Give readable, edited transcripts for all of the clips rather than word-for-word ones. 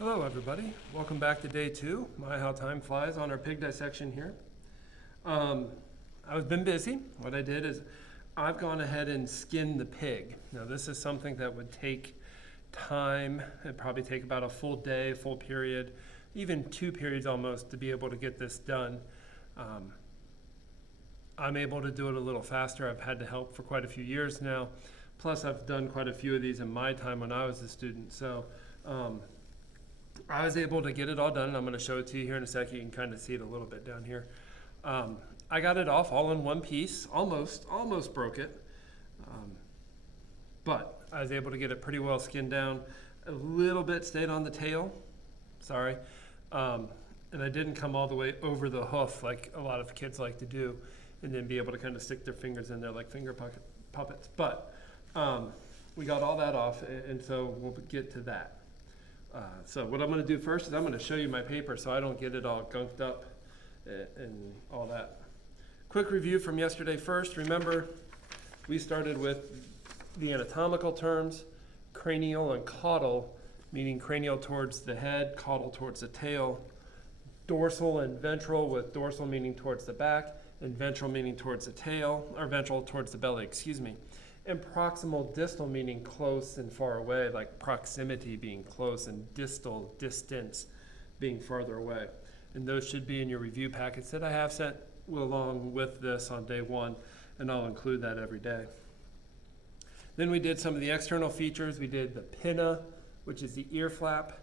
Hello everybody, welcome back to day 2, my how time flies on our pig dissection here. I've been busy. What I did is I've gone ahead and skinned the pig. Now this is something that would take time. It'd probably take about a full day, full period, even 2 periods almost to be able to get this done. I'm able to do it a little faster. I've had to help for quite a few years now. Plus I've done quite a few of these in my time when I was a student. So I was able to get it all done, and I'm going to show it to you here in a second. You can kind of see it a little bit down here. I got it off all in one piece, almost broke it, but I was able to get it pretty well skinned down. A little bit stayed on the tail, sorry, and I didn't come all the way over the hoof like a lot of kids like to do, and then be able to kind of stick their fingers in there like finger puppets. But we got all that off, and so we'll get to that. So what I'm going to do first is I'm going to show you my paper so I don't get it all gunked up and all that. Quick review from yesterday first. Remember, we started with the anatomical terms, cranial and caudal, meaning cranial towards the head, caudal towards the tail, dorsal and ventral, with dorsal meaning towards the back and ventral meaning towards the tail, or ventral towards the belly, excuse me. And proximal distal meaning close and far away, like proximity being close and distal, distance, being farther away. And those should be in your review packets that I have sent along with this on day 1, and I'll include that every day. Then we did some of the external features. We did the pinna, which is the ear flap.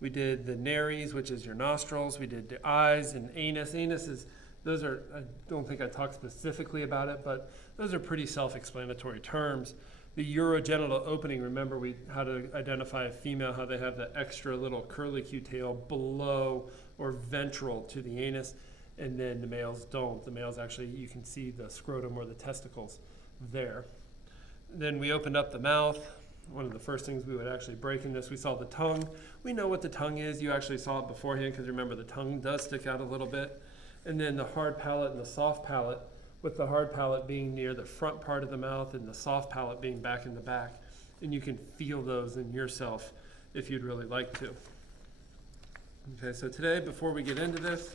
We did the nares, which is your nostrils. We did the eyes and anus. Anus is, those are, I don't think I talked specifically about it, but those are pretty self-explanatory terms. The urogenital opening, remember how to identify a female, how they have the extra little curlicue tail below or ventral to the anus, and then the males don't. The males actually, you can see the scrotum or the testicles there. Then we opened up the mouth. One of the first things we would actually break in this, we saw the tongue. We know what the tongue is. You actually saw it beforehand because remember the tongue does stick out a little bit. And then the hard palate and the soft palate, with the hard palate being near the front part of the mouth and the soft palate being back in the back. And you can feel those in yourself if you'd really like to. Okay, so today, before we get into this,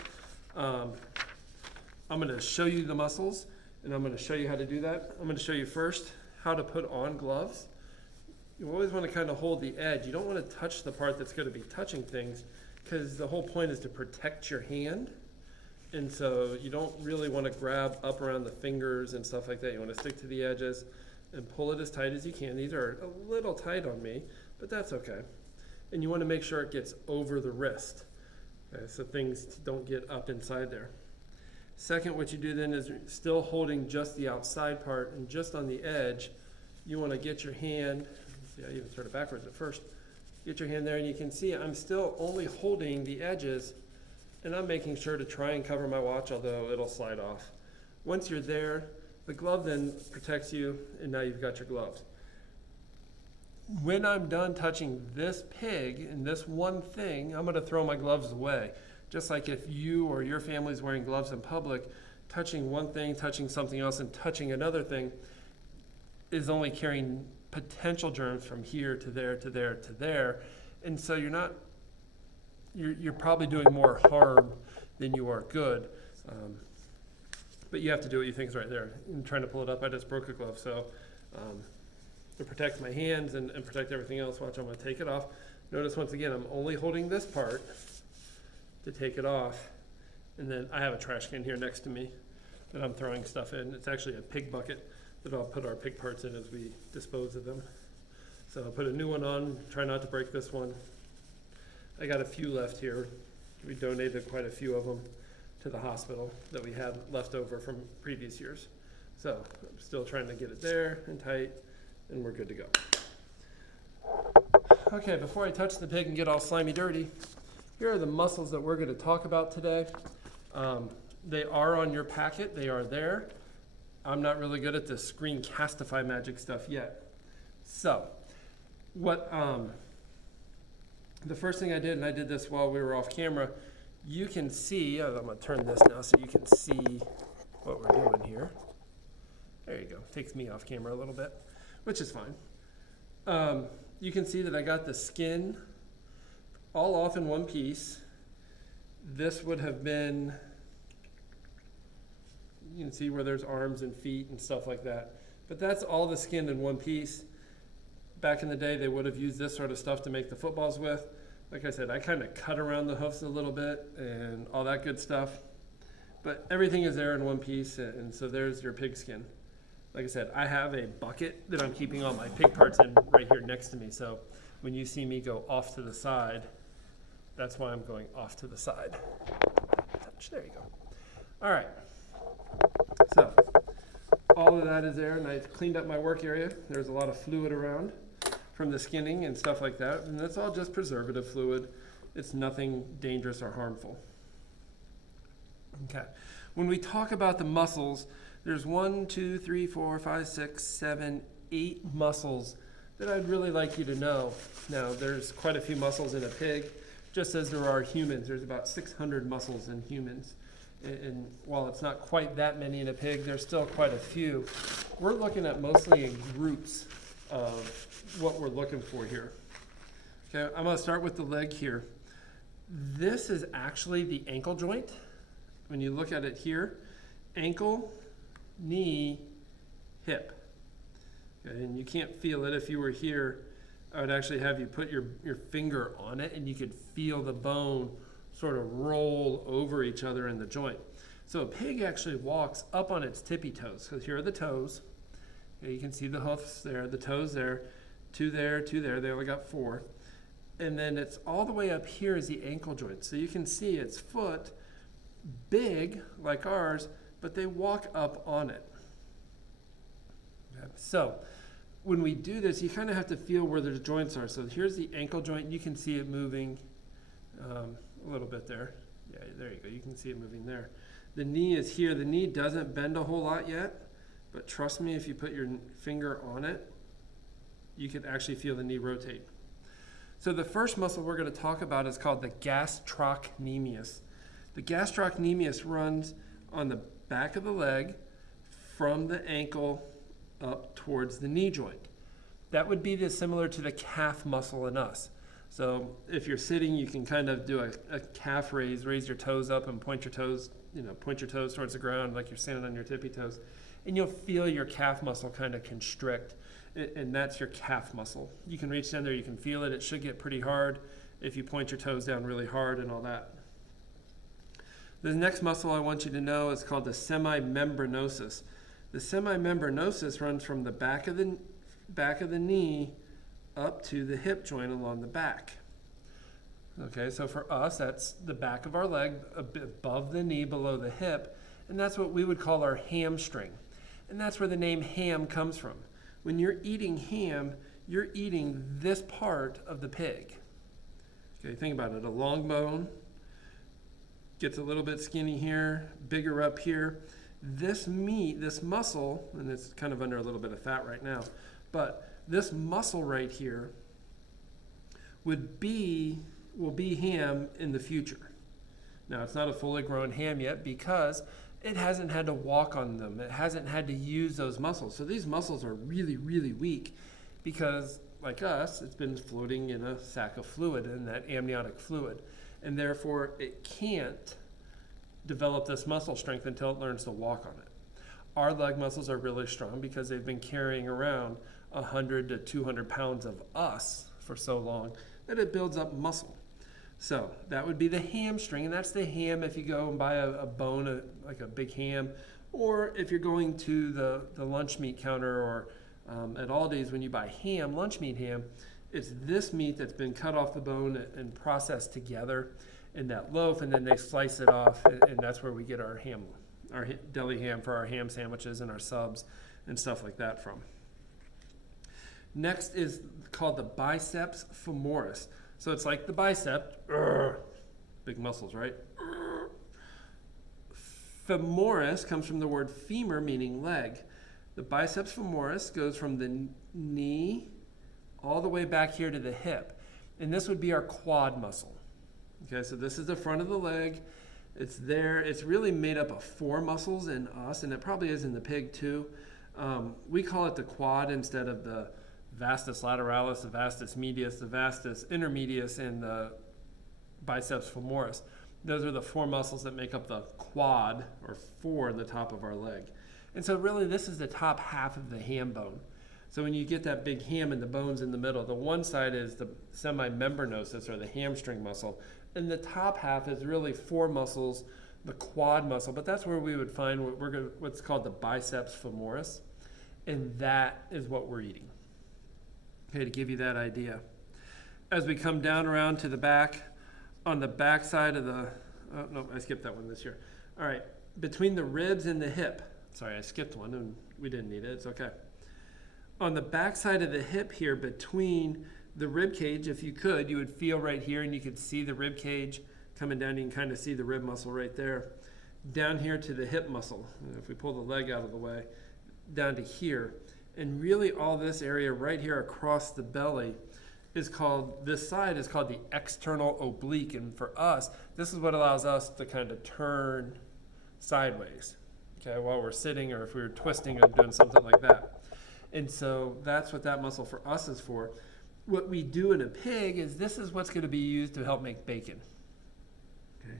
I'm going to show you the muscles, and I'm going to show you how to do that. I'm going to show you first how to put on gloves. You always want to kind of hold the edge. You don't want to touch the part that's going to be touching things, because the whole point is to protect your hand. And so you don't really want to grab up around the fingers and stuff like that. You want to stick to the edges and pull it as tight as you can. These are a little tight on me, but that's okay. And you want to make sure it gets over the wrist, okay, so things don't get up inside there. Second, what you do then is still holding just the outside part and just on the edge, you want to get your hand, see, I even started backwards at first. Get your hand there and you can see I'm still only holding the edges, and I'm making sure to try and cover my watch, although it'll slide off. Once you're there, the glove then protects you, and now you've got your gloves. When I'm done touching this pig and this one thing, I'm going to throw my gloves away. Just like if you or your family's wearing gloves in public, touching one thing, touching something else, and touching another thing is only carrying potential germs from here to there to there to there. And so you're probably doing more harm than you are good. But you have to do what you think is right there. I'm trying to pull it up. I just broke a glove. So to protect my hands and protect everything else, watch, I'm going to take it off. Notice once again, I'm only holding this part to take it off. And then I have a trash can here next to me that I'm throwing stuff in. It's actually a pig bucket that I'll put our pig parts in as we dispose of them. So I'll put a new one on, try not to break this one. I got a few left here. We donated quite a few of them to the hospital that we had left over from previous years. So I'm still trying to get it there and tight, and we're good to go. Okay, before I touch the pig and get all slimy dirty, here are the muscles that we're going to talk about today. They are on your packet. They are there. I'm not really good at the screencastify magic stuff yet. So what the first thing I did, and I did this while we were off camera, you can see, I'm going to turn this now so you can see what we're doing here. There you go. Takes me off camera a little bit, which is fine. You can see that I got the skin all off in one piece. This would have been, you can see where there's arms and feet and stuff like that. But that's all the skin in one piece. Back in the day, they would have used this sort of stuff to make the footballs with. Like I said, I kind of cut around the hoofs a little bit and all that good stuff. But everything is there in one piece, and so there's your pig skin. Like I said, I have a bucket that I'm keeping all my pig parts in right here next to me. So when you see me go off to the side, that's why I'm going off to the side. Touch, there you go. All right. So all of that is there, and I've cleaned up my work area. There's a lot of fluid around from the skinning and stuff like that, and that's all just preservative fluid. It's nothing dangerous or harmful. Okay. When we talk about the muscles, there's 1, 2, 3, 4, 5, 6, 7, 8 muscles that I'd really like you to know. Now, there's quite a few muscles in a pig, just as there are humans. There's about 600 muscles in humans. And while it's not quite that many in a pig, there's still quite a few. We're looking at mostly in groups of what we're looking for here. Okay, I'm going to start with the leg here. This is actually the ankle joint. When you look at it here, ankle, knee, hip. Okay, and you can't feel it. If you were here, I would actually have you put your finger on it, and you could feel the bone sort of roll over each other in the joint. So a pig actually walks up on its tippy toes. So here are the toes. Okay, you can see the hoofs there, the toes there, two there, two there. They only got 4. And then it's all the way up here is the ankle joint. So you can see its foot big like ours, but they walk up on it. Okay. So when we do this, you kind of have to feel where the joints are. So here's the ankle joint. You can see it moving a little bit there. Yeah, there you go. You can see it moving there. The knee is here. The knee doesn't bend a whole lot yet, but trust me, if you put your finger on it, you can actually feel the knee rotate. So the first muscle we're going to talk about is called the gastrocnemius. The gastrocnemius runs on the back of the leg from the ankle up towards the knee joint. That would be similar to the calf muscle in us. So if you're sitting, you can kind of do a calf raise your toes up and point your toes towards the ground like you're standing on your tippy toes. And you'll feel your calf muscle kind of constrict, and that's your calf muscle. You can reach down there, you can feel it. It should get pretty hard if you point your toes down really hard and all that. The next muscle I want you to know is called the semimembranosus. The semimembranosus runs from the back of the knee up to the hip joint along the back. Okay, so for us, that's the back of our leg, a bit above the knee, below the hip, and that's what we would call our hamstring. And that's where the name ham comes from. When you're eating ham, you're eating this part of the pig. Okay, think about it. A long bone gets a little bit skinny here, bigger up here. This meat, this muscle, and it's kind of under a little bit of fat right now, but this muscle right here will be ham in the future. Now, it's not a fully grown ham yet because it hasn't had to walk on them. It hasn't had to use those muscles. So these muscles are really, really weak because, like us, it's been floating in a sack of fluid, in that amniotic fluid. And therefore, it can't develop this muscle strength until it learns to walk on it. Our leg muscles are really strong because they've been carrying around 100 to 200 pounds of us for so long that it builds up muscle. So that would be the hamstring, and that's the ham if you go and buy a bone, like a big ham, or if you're going to the lunch meat counter or at Aldi's when you buy ham, lunch meat ham, it's this meat that's been cut off the bone and processed together in that loaf, and then they slice it off, and that's where we get our ham, our deli ham for our ham sandwiches and our subs and stuff like that from. Next is called the biceps femoris. So it's like the bicep, big muscles, right? Femoris comes from the word femur, meaning leg. The biceps femoris goes from the knee all the way back here to the hip. And this would be our quad muscle. Okay, so this is the front of the leg. It's there. It's really made up of 4 muscles in us, and it probably is in the pig too. We call it the quad instead of the vastus lateralis, the vastus medius, the vastus intermedius, and the biceps femoris. Those are the four muscles that make up the quad, or four in the top of our leg. And so really this is the top half of the ham bone. So when you get that big ham and the bones in the middle, the one side is the semimembranosus, or the hamstring muscle, and the top half is really four muscles, the quad muscle, but that's where we would find what's called the biceps femoris, and that is what we're eating. Okay, to give you that idea. As we come down around to the back, on the back side of the, oh no, I skipped that one this year. All right, between the ribs and the hip, sorry, I skipped one and we didn't need it, it's okay. On the back side of the hip here, between the rib cage, if you could, you would feel right here and you could see the rib cage coming down. You can kind of see the rib muscle right there. Down here to the hip muscle, if we pull the leg out of the way, down to here. And really all this area right here across the belly is called, this side is called the external oblique. And for us, this is what allows us to kind of turn sideways, okay, while we're sitting, or if we were twisting or doing something like that. And so that's what that muscle for us is for. What we do in a pig is this is what's going to be used to help make bacon. Okay.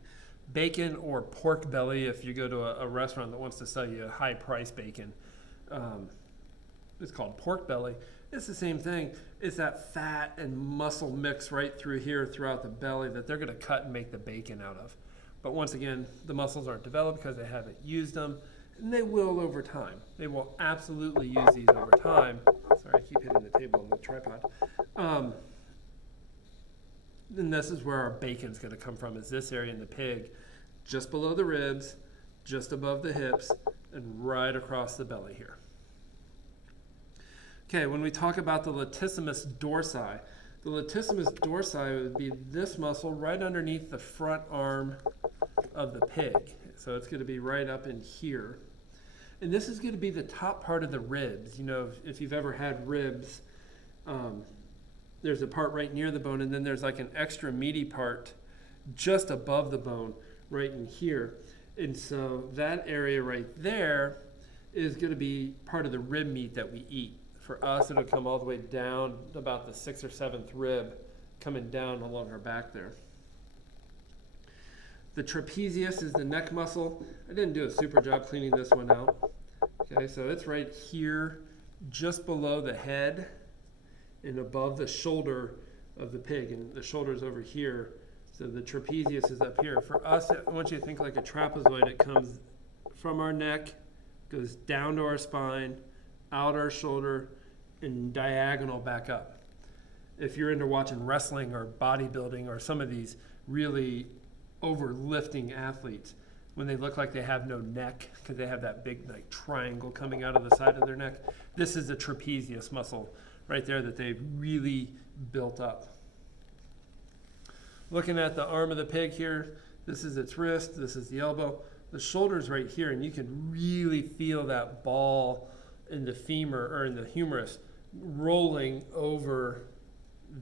Bacon or pork belly, if you go to a restaurant that wants to sell you a high price bacon, it's called pork belly. It's the same thing. It's that fat and muscle mix right through here throughout the belly that they're going to cut and make the bacon out of. But once again, the muscles aren't developed because they haven't used them. And they will over time. They will absolutely use these over time. Sorry, I keep hitting the table and the tripod. And this is where our bacon's going to come from, is this area in the pig, just below the ribs, just above the hips, and right across the belly here. Okay, when we talk about the latissimus dorsi, the latissimus dorsi would be this muscle right underneath the front arm of the pig. So it's going to be right up in here. And this is going to be the top part of the ribs. You know, if you've ever had ribs, there's a part right near the bone, and then there's like an extra meaty part just above the bone right in here. And so that area right there is going to be part of the rib meat that we eat. For us, it'll come all the way down to about the 6th or 7th rib coming down along our back there. The trapezius is the neck muscle. I didn't do a super job cleaning this one out. Okay, so it's right here, just below the head and above the shoulder of the pig. And the shoulder's over here. So the trapezius is up here. For us, I want you to think like a trapezoid. It comes from our neck, goes down to our spine, out our shoulder, and diagonal back up. If you're into watching wrestling or bodybuilding or some of these really overlifting athletes, when they look like they have no neck because they have that big like triangle coming out of the side of their neck, this is the trapezius muscle right there that they've really built up. Looking at the arm of the pig here, this is its wrist, this is the elbow, the shoulder's right here, and you can really feel that ball in the femur or in the humerus rolling over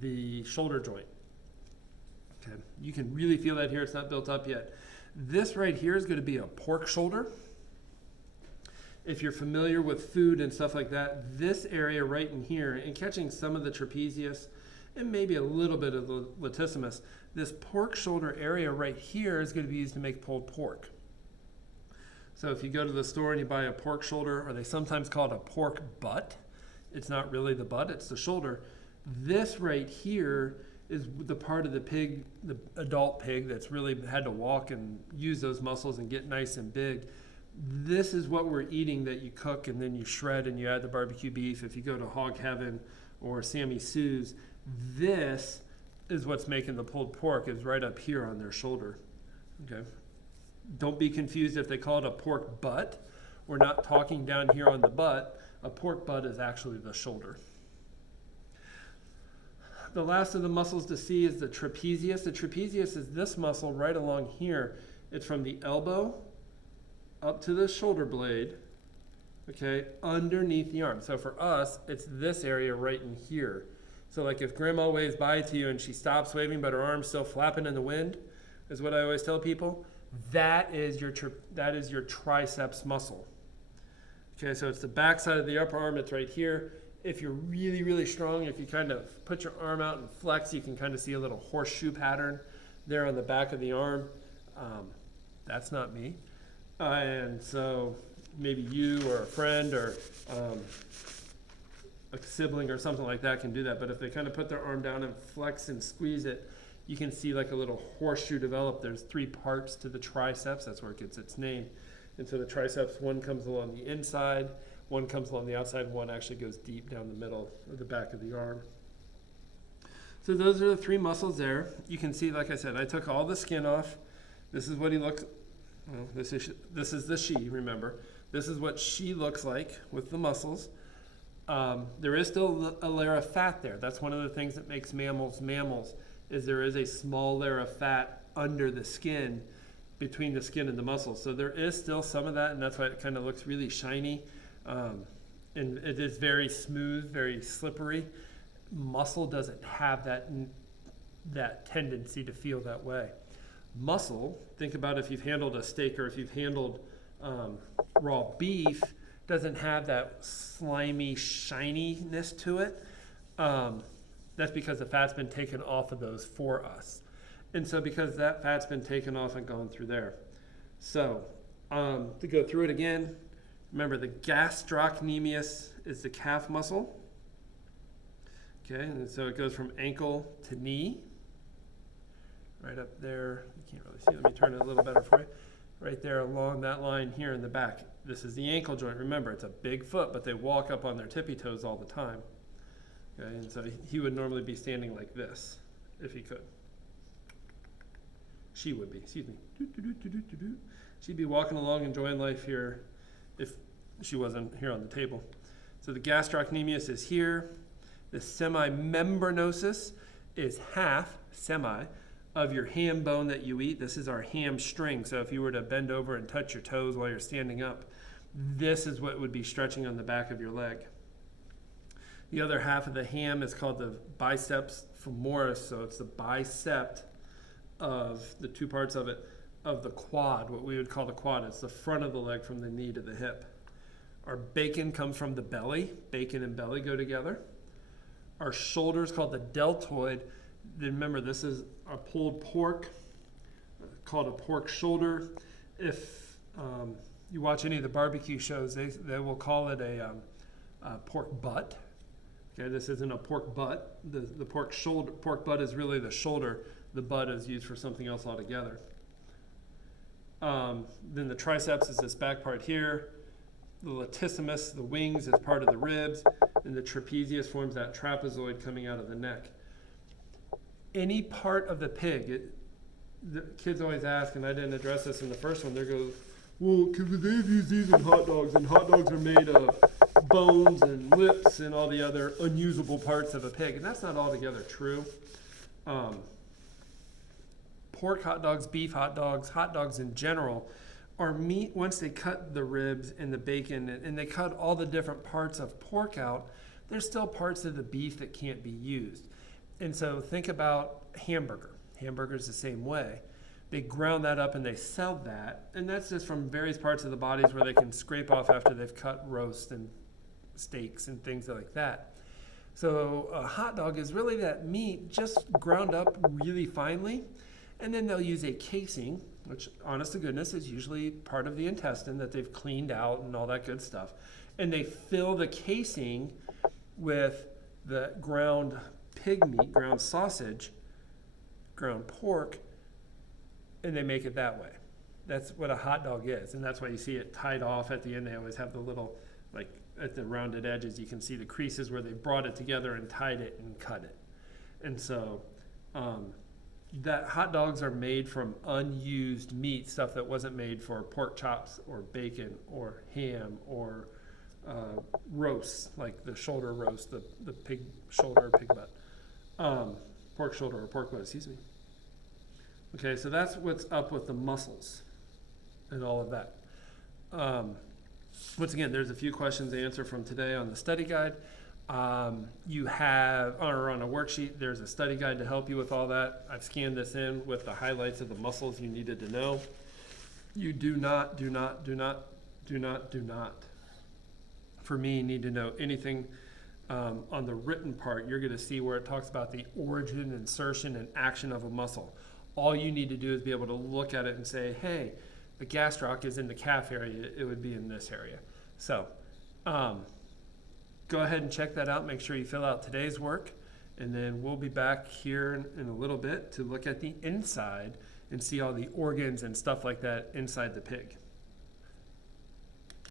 the shoulder joint. Okay, you can really feel that here. It's not built up yet. This right here is going to be a pork shoulder. If you're familiar with food and stuff like that, this area right in here, and catching some of the trapezius and maybe a little bit of the latissimus, this pork shoulder area right here is going to be used to make pulled pork. So if you go to the store and you buy a pork shoulder, or they sometimes call it a pork butt, it's not really the butt, it's the shoulder. This right here is the part of the pig, the adult pig that's really had to walk and use those muscles and get nice and big. This is what we're eating that you cook and then you shred and you add the barbecue beef. If you go to Hog Heaven or Sammy Sue's, this is what's making the pulled pork, is right up here on their shoulder. Okay. Don't be confused if they call it a pork butt. We're not talking down here on the butt. A pork butt is actually the shoulder. The last of the muscles to see is the trapezius. The trapezius is this muscle right along here. It's from the elbow up to the shoulder blade, okay, underneath the arm. So for us, it's this area right in here. So like if grandma waves bye to you and she stops waving but her arm's still flapping in the wind, is what I always tell people, that is your triceps muscle. Okay, so it's the back side of the upper arm, it's right here. If you're really, really strong, if you kind of put your arm out and flex, you can kind of see a little horseshoe pattern. there on the back of the arm, that's not me. And so maybe you or a friend or a sibling or something like that can do that. But if they kind of put their arm down and flex and squeeze it, you can see like a little horseshoe develop. There's 3 parts to the triceps. That's where it gets its name. And so the triceps, one comes along the inside, one comes along the outside, one actually goes deep down the middle of the back of the arm. So those are the 3 muscles there. You can see, like I said, I took all the skin off. This is what he looks, well, this is the she, remember. This is what she looks like with the muscles. There is still a layer of fat there. That's one of the things that makes mammals mammals, is there is a small layer of fat under the skin, between the skin and the muscles. So there is still some of that, and that's why it kind of looks really shiny. And it is very smooth, very slippery. Muscle doesn't have that tendency to feel that way. Muscle, think about if you've handled a steak or if you've handled raw beef, doesn't have that slimy shininess to it. That's because the fat's been taken off of those for us. And so because that fat's been taken off and gone through there. So to go through it again, remember the gastrocnemius is the calf muscle. Okay, and so it goes from ankle to knee. Right up there, you can't really see, let me turn it a little better for you. Right there along that line here in the back. This is the ankle joint. Remember, it's a big foot, but they walk up on their tippy toes all the time. Okay, and so he would normally be standing like this, if he could. She would be, excuse me. She'd be walking along enjoying life here if she wasn't here on the table. So the gastrocnemius is here. The semimembranosus is half, of your ham bone that you eat. This is our hamstring. So if you were to bend over and touch your toes while you're standing up, this is what would be stretching on the back of your leg. The other half of the ham is called the biceps femoris. So it's the bicep of the 2 parts of it, of the quad, what we would call the quad. It's the front of the leg from the knee to the hip. Our bacon comes from the belly. Bacon and belly go together. Our shoulder is called the deltoid. Remember, this is a pulled pork, called a pork shoulder. If you watch any of the barbecue shows, they will call it a pork butt. Okay, this isn't a pork butt. The pork butt is really the shoulder. The butt is used for something else altogether. Then the triceps is this back part here. The latissimus, the wings, is part of the ribs, and the trapezius forms that trapezoid coming out of the neck. Any part of the pig, the kids always ask, and I didn't address this in the first one, they go, well, because they've used these in hot dogs, and hot dogs are made of bones and lips and all the other unusable parts of a pig, and that's not altogether true. Pork hot dogs, beef hot dogs in general, are meat. Once they cut the ribs and the bacon and they cut all the different parts of pork out, there's still parts of the beef that can't be used. And so think about hamburger. Hamburger's the same way. They ground that up and they sell that, and that's just from various parts of the bodies where they can scrape off after they've cut roast and steaks and things like that. So a hot dog is really that meat just ground up really finely, and then they'll use a casing, which, honest to goodness, is usually part of the intestine that they've cleaned out and all that good stuff. And they fill the casing with the ground pig meat, ground sausage, ground pork, and they make it that way. That's what a hot dog is, and that's why you see it tied off at the end. They always have the little, like at the rounded edges, you can see the creases where they brought it together and tied it and cut it. And so that hot dogs are made from unused meat, stuff that wasn't made for pork chops or bacon or ham or roasts, like the shoulder roast, the pig shoulder or pig butt. Pork shoulder or pork butt, excuse me. Okay, so that's what's up with the muscles and all of that. Once again, there's a few questions to answer from today on the study guide. You have, or on a worksheet, there's a study guide to help you with all that. I've scanned this in with the highlights of the muscles you needed to know. You do not, for me, need to know anything on the written part. You're going to see where it talks about the origin, insertion, and action of a muscle. All you need to do is be able to look at it and say, hey, the gastroc is in the calf area, it would be in this area. So go ahead and check that out. Make sure you fill out today's work, and then we'll be back here in a little bit to look at the inside and see all the organs and stuff like that inside the pig.